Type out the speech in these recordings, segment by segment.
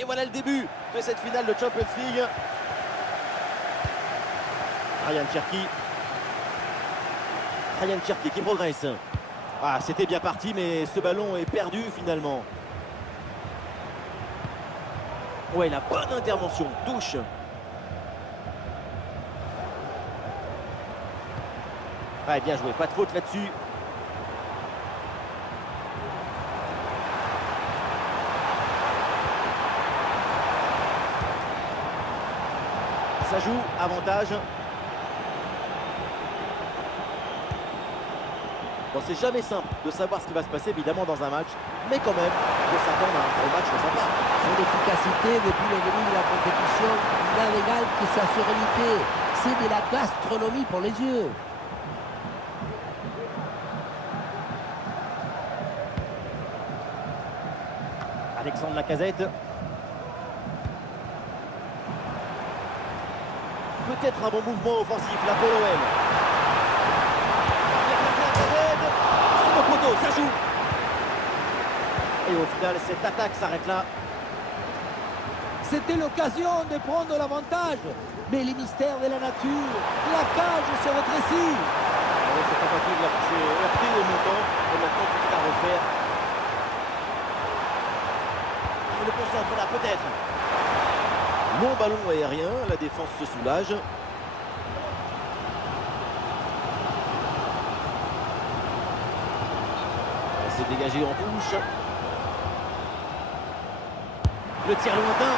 Et voilà le début de cette finale de Champions League. Ryan Cherki. Ryan Cherki qui progresse. Ah, c'était bien parti, mais ce ballon est perdu finalement. Ouais, la bonne intervention. Touche. Ouais, bien joué. Pas de faute là-dessus. Ça joue, avantage. Bon, c'est jamais simple de savoir ce qui va se passer évidemment dans un match, mais quand même, il faut s'attendre à un gros match sympa. Son efficacité depuis le début de la compétition n'a d'égal que sa sérénité. C'est de la gastronomie pour les yeux. Alexandre Lacazette. Peut-être un bon mouvement offensif là pour l'OM. C'est le poteau, ça joue. Et au final, cette attaque s'arrête là. C'était l'occasion de prendre l'avantage. Mais les mystères de la nature, la cage se rétrécit. C'est pas facile, là, c'est heurté au montant. Et maintenant, tout est à refaire. Il le concentre là, peut-être. Long ballon aérien, la défense se soulage. C'est dégagé en touche. Le tir lointain.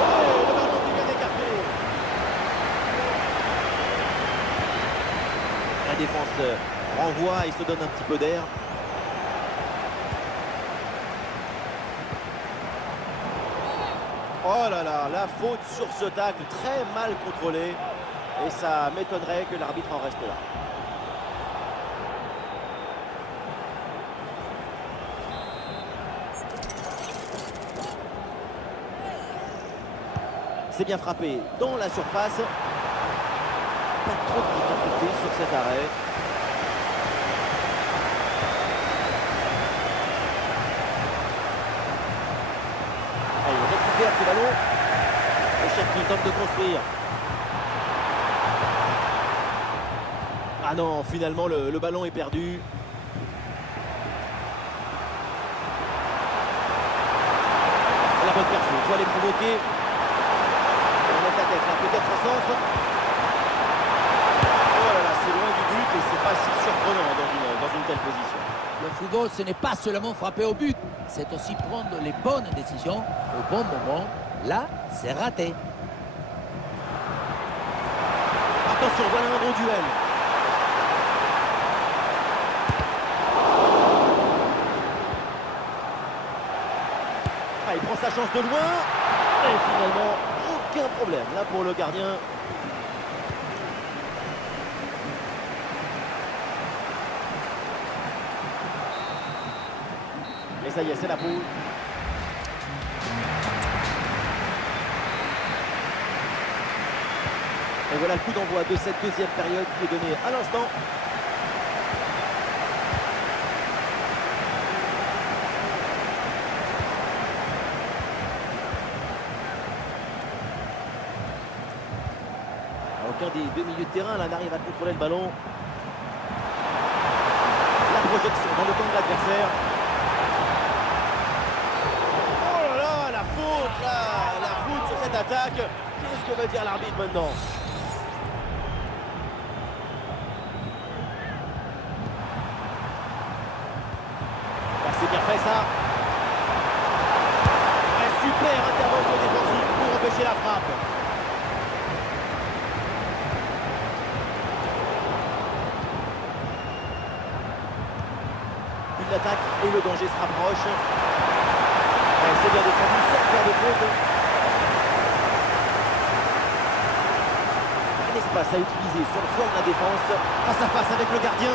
Oh, le ballon qui vient d'écarter. La défense renvoie et se donne un petit peu d'air. Oh là là, la faute sur ce tacle, très mal contrôlé. Et ça m'étonnerait que l'arbitre en reste là. C'est bien frappé dans la surface. Pas trop de difficultés sur cet arrêt. Allez, on récupère ce ballon. Le chef qui tente de construire. Ah non, finalement le ballon est perdu. La bonne percée, il faut aller provoquer. Peut-être un centre. Oh là là, c'est loin du but et c'est pas si surprenant dans une telle position. Le football, ce n'est pas seulement frapper au but, c'est aussi prendre les bonnes décisions au bon moment. Là, c'est raté. Attention, voilà un bon duel. Ah, il prend sa chance de loin. Et finalement, aucun problème là pour le gardien. Et ça y est, c'est la poule. Et voilà le coup d'envoi de cette deuxième période qui est donnée à l'instant. Aucun des deux milieux de terrain là n'arrive à contrôler le ballon. La projection dans le camp de l'adversaire. Oh là là, la faute là, la faute sur cette attaque. Qu'est-ce que va dire l'arbitre maintenant? Ah, c'est bien fait ça. Un super intervention défensive pour empêcher la frappe. L'attaque et le danger se rapproche. C'est bien défendu sans faire de faute. Un espace à utiliser sur le flanc de la défense. Face à face avec le gardien.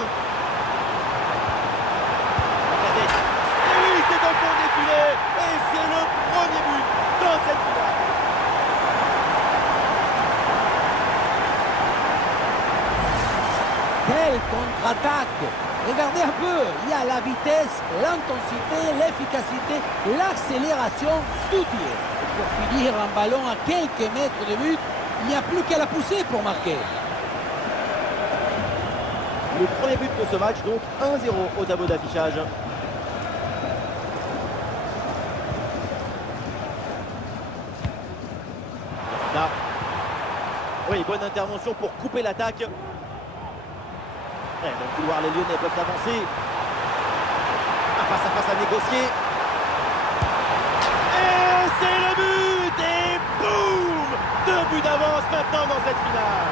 Lacazette. Et oui, c'est dans le fond des filets. Et c'est le premier but dans cette finale. Quelle contre-attaque! Regardez un peu, il y a la vitesse, l'intensité, l'efficacité, l'accélération, tout y est. Et pour finir un ballon à quelques mètres de but, il n'y a plus qu'à la pousser pour marquer. Le premier but de ce match, donc 1-0 au tableau d'affichage. Là. Oui, bonne intervention pour couper l'attaque. Dans le couloir, les Lyonnais peuvent avancer. Un face à face à négocier. Et c'est le but! Et boum! 2 buts d'avance maintenant dans cette finale.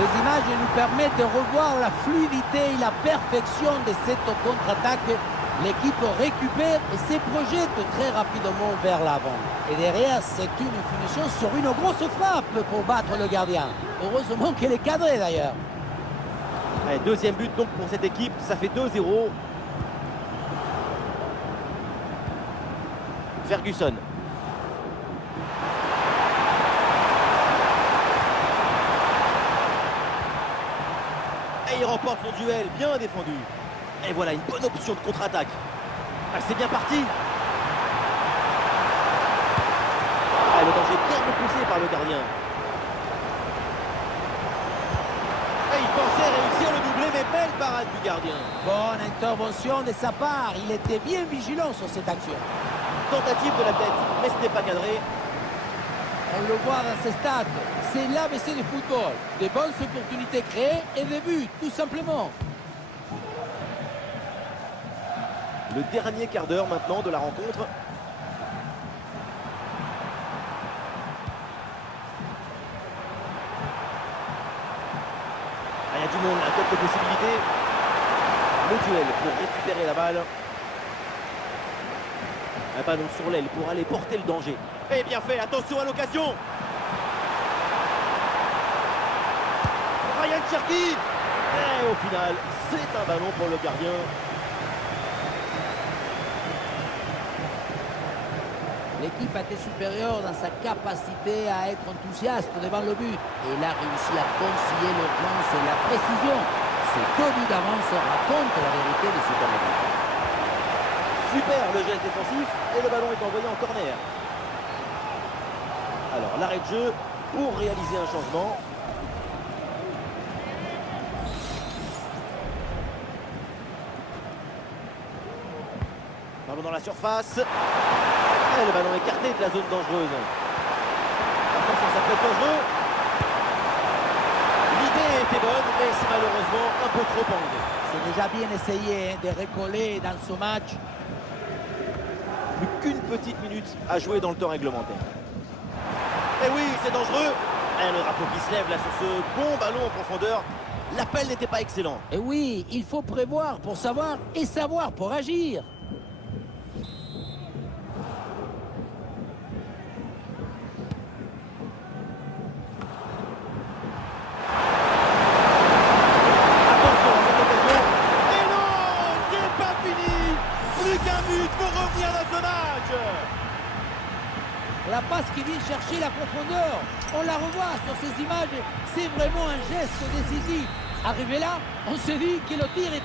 Les images nous permettent de revoir la fluidité et la perfection de cette contre-attaque. L'équipe récupère et se projette très rapidement vers l'avant. Et derrière, c'est une finition sur une grosse frappe pour battre le gardien. Heureusement qu'elle est cadrée d'ailleurs. Allez, deuxième but donc pour cette équipe, ça fait 2-0. Ferguson. Et il remporte son duel, bien défendu. Et voilà une bonne option de contre-attaque. Ah, c'est bien parti. Ah, le danger bien repoussé par le gardien. Et il pensait réussir le doublé, mais belle parade du gardien. Bonne intervention de sa part. Il était bien vigilant sur cette action. Tentative de la tête, mais ce n'est pas cadré. On le voit dans ses stats. C'est l'ABC du football. Des bonnes opportunités créées et des buts, tout simplement. Le dernier quart d'heure maintenant de la rencontre. Il y a du monde, à quelques possibilités. Le duel pour récupérer la balle. Un ballon sur l'aile pour aller porter le danger. Et bien fait, attention à l'occasion. Ryan Cherki. Et au final, c'est un ballon pour le gardien. L'équipe a été supérieure dans sa capacité à être enthousiaste devant le but. Et il a réussi à concilier l'urgence et la précision. Ces 2 buts d'avance racontent la vérité de ce penalty. Super le geste défensif et le ballon est envoyé en corner. Alors l'arrêt de jeu pour réaliser un changement. Ballon dans la surface. Et le ballon écarté de la zone dangereuse. Attention, ça peut être dangereux. L'idée était bonne, mais c'est malheureusement un peu trop enlevé. C'est déjà bien essayé de recoller dans ce match. Plus qu'une petite minute à jouer dans le temps réglementaire. Et oui, c'est dangereux. Et le drapeau qui se lève là sur ce bon ballon en profondeur. L'appel n'était pas excellent. Et oui, il faut prévoir pour savoir et savoir pour agir. Pour revenir dans ce match. La passe qui vient chercher la profondeur, on la revoit sur ces images, c'est vraiment un geste décisif. Arrivé là, on se dit que le tir est